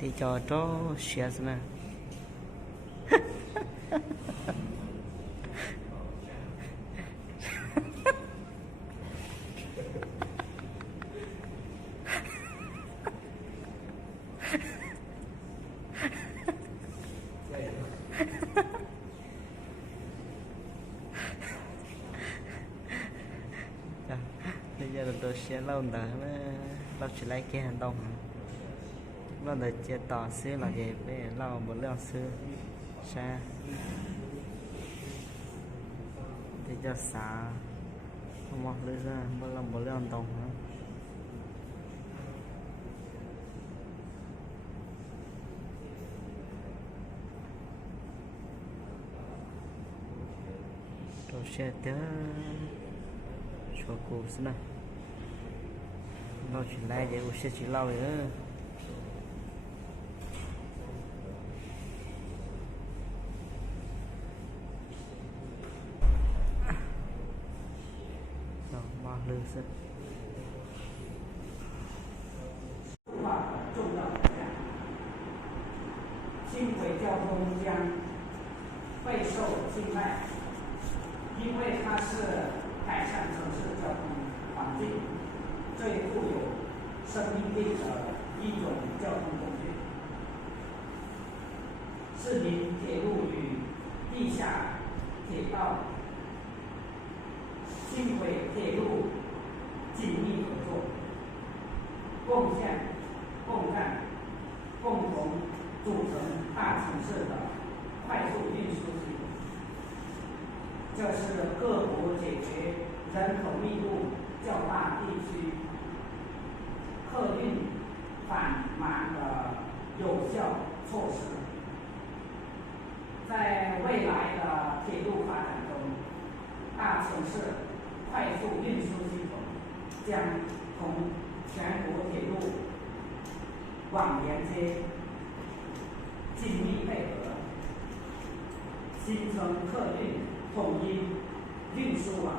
thì cho share nè. Bây giờ tôi sẽ lâu nữa lâu chỉ lấy cái hành động lâu nữa chia tỏ xưa là gì để lâu một lượng xưa xa thì cho xả không một lưỡi ra một lượng đồng nữa tôi sẽ tới cho cô xin này lâu chỉ lại để cô sẽ chỉ lâu nữa rồi bao lư xin重要的站，轻轨交通将备受青睐，因为它是改善城市交通环境最富有生命力的一种交通工具。市民铁路与地下铁道、轻轨铁路紧密合作，共建、共干、共同组成大城市的快速运输系统。这是各国解决人口密度较大地区客运缓慢的有效措施。在未来的铁路发展中，大城市快速运输系统将同全国铁路网连接紧密配合，形成客运统一运输网。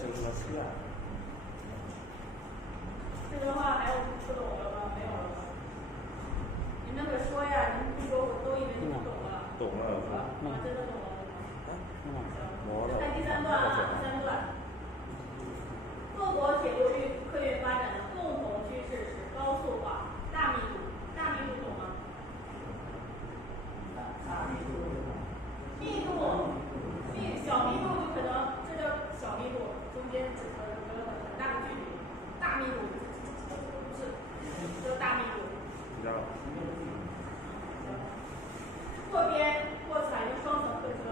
是什么车啊？这个话还有不懂的吗？没有了吧？你们可说呀！你们不说，我都以为你们懂了。懂了，真的懂了。行，看第3段啊，第3段。各国铁路客运发展的共同趋势是高速化、大密度。大密度懂吗？密度，小密度就可能这叫小密度，中间只隔了很大的距离。大密度不是，叫大密度。知道。扩编或采用双层客车，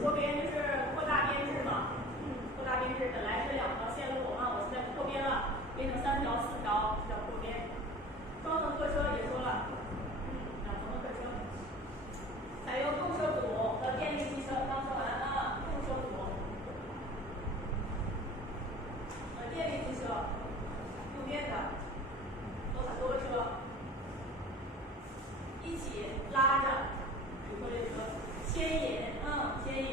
扩编就是扩大编制嘛。扩大编制本来是2条线路啊，我现在扩编了，变成3条、4条，这叫扩编。双层客车也说了，2层的客车，采用动车组和电力汽车，刚说完啊，动车组，电力汽车，用电的，有很多车，一起拉着，比如说这个牵引，牵引，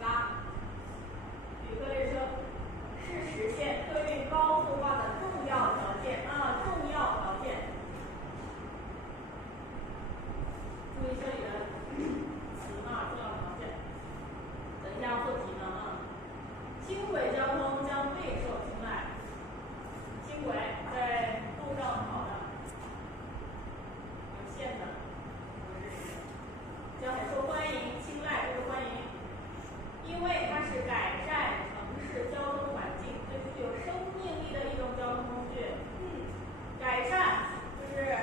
拉。旅客列车是实现客运高速化的重要条件啊，重要条件。注意这里的词啊，重要条件。等一下做题呢啊。轻轨交通将备受青睐。轻轨在路上跑的，有线的，将很受欢迎，青睐受欢迎。因为它是改善城市交通环境，最具有生命力的一种交通工具。改善就是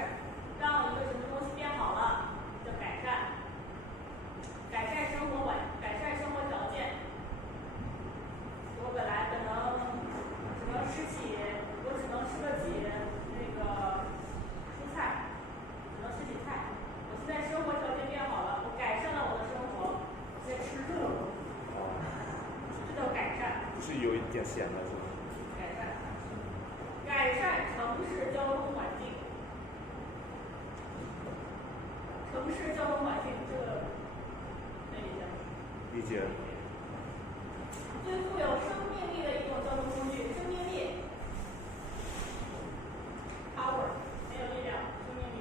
让一个什么东西变好了，叫改善。改善生活条件。我本来可能只能吃起那个蔬菜，只能吃起菜。我现在生活条件变好了，我改善了我的生活，我现在吃肉。这叫改善。不是有一点咸的是吧？改善城市交通环境。城市交通环境这个能理解吗？理解。最富有生命力的一种交通工具，生命力 ，power 没有力量，生命力。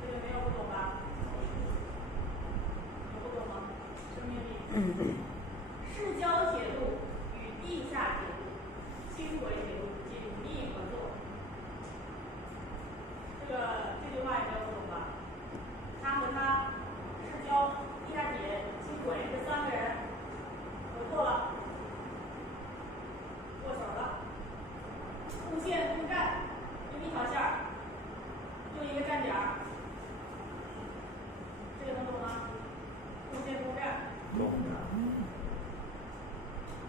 这个没有不懂吧？有不懂吗？生命力。市郊铁路与地下铁路、轻轨铁路紧密合作。这句话也没有不懂吧？他和他市郊、地下铁、轻轨这3个人合作了，握手了，共线共站，用一条线儿，用一个站点儿。这个能懂吗？共线共站。懂。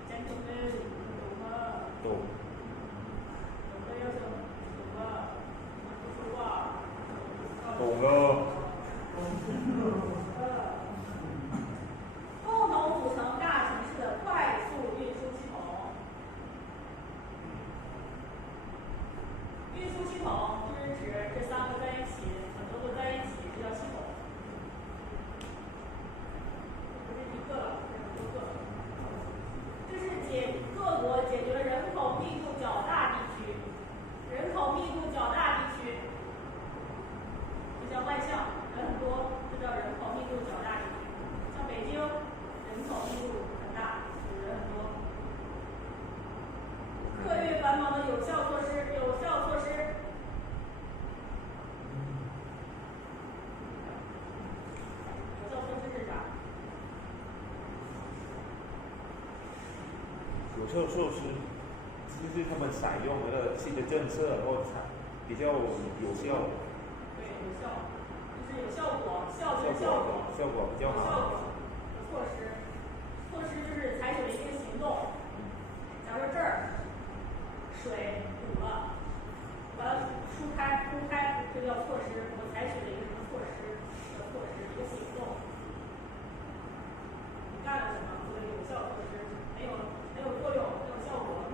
讲懂没？懂吗？懂。懂的要求懂吗？不说话。懂了。共同组成大城市的快速运输系统。运输系统就是指这3个在一起，很多个在一起，这叫系统。不是一个，是很多个。这是各国解决了人口密度较大地区，人口密度较大地区，这叫外向，人很多，这叫人口密度较大地区。像北京，人口密度很大，人很多。客运繁忙的有效措施。是啥？有效措施就是他们采用的新的政策，然后比较有效。对，有效，就是有效果，效果比较好。效果，措施就是采取了一个行动。假如这儿水堵了，把它铺开，这叫措施。我采取了一个什么措施？一个行动。你干了什么？这个有效措施，没有作用，没有效果。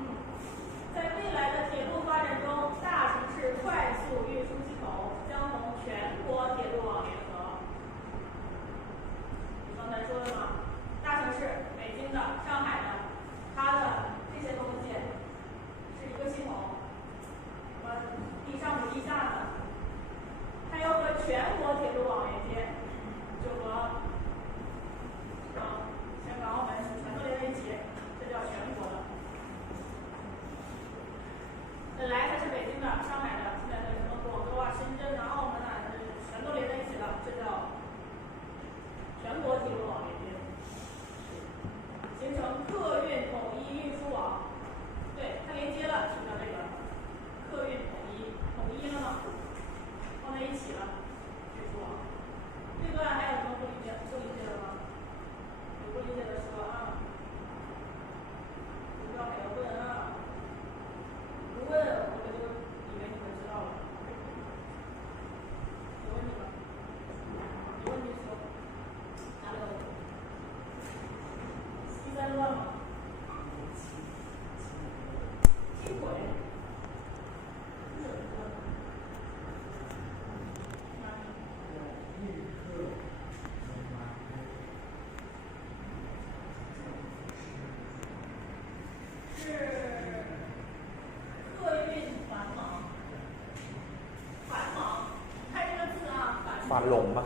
在未来的铁路发展中，大城市快速运输系统将同全国铁路网联合。本来它是北京的、上海的，现在的什么广州啊、深圳啊、澳门啊，全都连在一起了，这叫全国铁路网连接，形成客运统一运输网。对，它连接了，就叫这个客运统一了吗？放在一起了，运输网。这段还有什么不理解的吗？有不理解的说啊，不要还要问啊，不问我就以为你们知道了。有问题吗？有问题说。哪里有问题？第三段吗？轻轨。是客运繁忙，繁忙，看这个字啊，繁繁荣吗？